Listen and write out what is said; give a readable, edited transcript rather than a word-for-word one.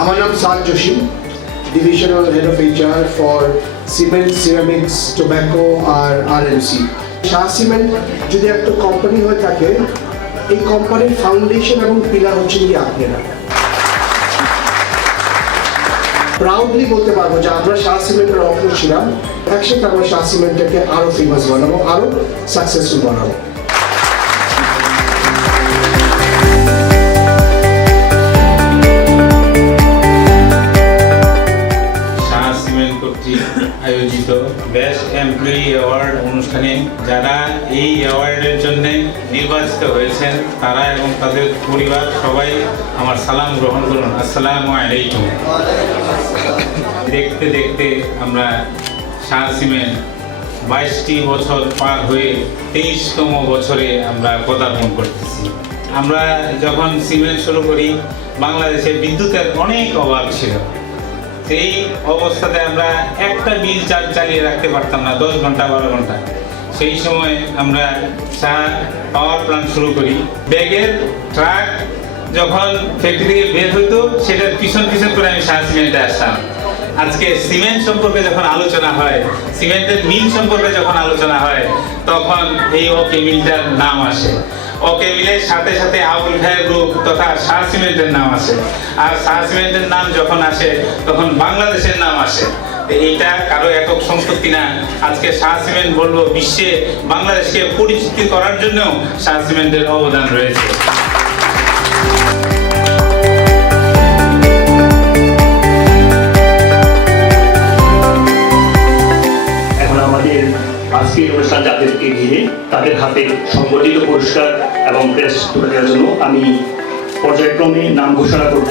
আমার নাম Saad Jasim, divisional head of HR for cement, ceramics, tobacco আর RMC। শাহ সিমেন্ট যদি একটা কোম্পানি হয়ে থাকে, এই কোম্পানির ফাউন্ডেশন এবং পিলার হচ্ছে কি আপনারা। প্রাউডলি বলতে পারবো যে আমরা শাহ সিমেন্টের অংশ ছিলাম, একসাথে আমরা শাহ সিমেন্টটাকে আরো ফেমাস বানাবো, আরো সাকসেসফুল বানাবো। আয়োজিত বেস্ট এমপ্লয়ি অ্যাওয়ার্ড অনুষ্ঠানে যারা এই অ্যাওয়ার্ডের জন্য নির্বাচিত হয়েছেন তারা এবং তাদের পরিবার সবাই আমার সালাম গ্রহণ করুন। আসসালামু আলাইকুম। দেখতে দেখতে আমরা শাহ সিমেন্ট 22টি বছর পার হয়ে 23তম বছরে আমরা পদার্পণ করতেছি। আমরা যখন সিমেন্ট শুরু করি বাংলাদেশে বিদ্যুতের অনেক অভাব ছিল। সেই অবস্থাতে আমরা একটা মিল চালিয়ে রাখতে পারতাম না 10 ঘন্টা 12 ঘন্টা। সেই সময় আমরা শাহ পাওয়ার প্ল্যান্ট শুরু করি। ব্যাগের ট্রাক যখন ফ্যাক্টরি থেকে বের হইতো সেটার পিছন করে আমি শাহ সিমেন্টে আসতাম। আজকে সিমেন্ট সম্পর্কে যখন আলোচনা হয়, সিমেন্টের মিল সম্পর্কে যখন আলোচনা হয়, তখন এই ওকে মিলটার নাম আসে। ওকে মিলের সাথে সাথে আবুল খায়ের গ্রুপ তথা শাহ সিমেন্টের নাম আসে। আর শাহ সিমেন্টের নাম যখন আসে তখন বাংলাদেশের নাম আসে। এইটা কারো একক সম্পত্তি না। আজকে শাহ সিমেন্ট বলবো বিশ্বে বাংলাদেশকে পরিচিতি করার জন্য শাহ সিমেন্টের অবদান রয়েছে। আজকের অনুষ্ঠান যাদেরকে নিয়ে তাদের হাতে সংগঠিত পুরস্কার এবং প্রেস তুলে দেওয়ার জন্য আমি পর্যায়ক্রমে নাম ঘোষণা করব।